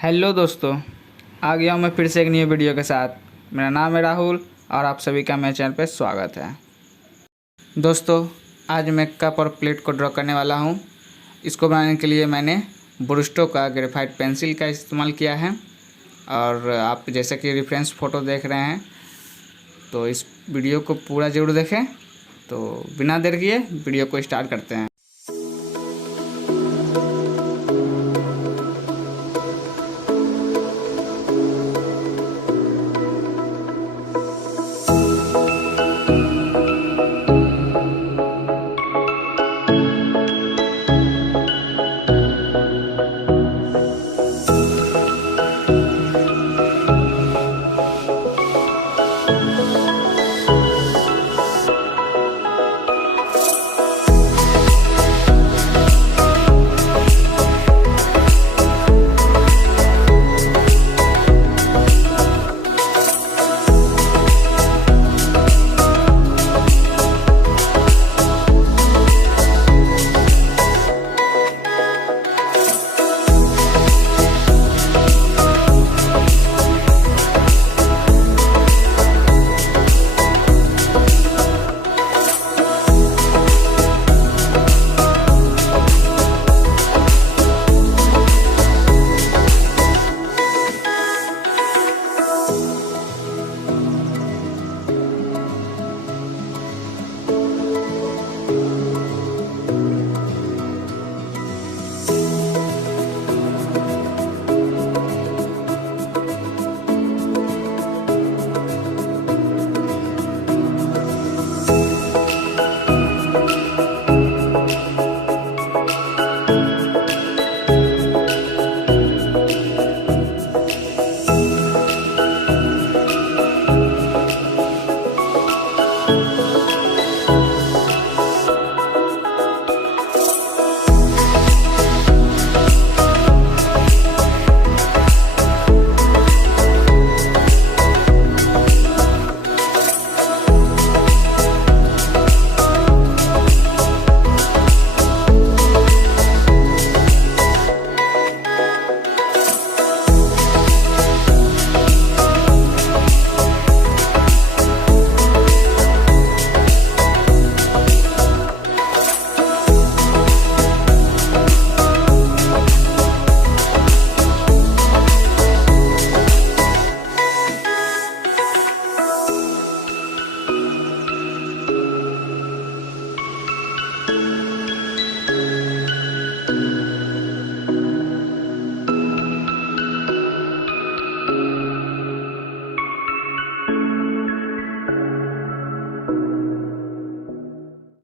Hello दोस्तों, आ गया हूँ मैं फिर से एक नई वीडियो के साथ। मेरा नाम है राहुल और आप सभी का मेरे चैनल पर स्वागत है। दोस्तों, आज मैं कप और प्लेट को ड्रॉ करने वाला हूँ। इसको बनाने के लिए मैंने ब्रूस्टो का ग्रेफाइट पेंसिल का इस्तेमाल किया है और आप जैसे कि रेफरेंस फ़ोटो देख रहे हैं, तो इस वीडियो को पूरा ज़रूर देखें। तो बिना देर किए वीडियो को स्टार्ट करते हैं।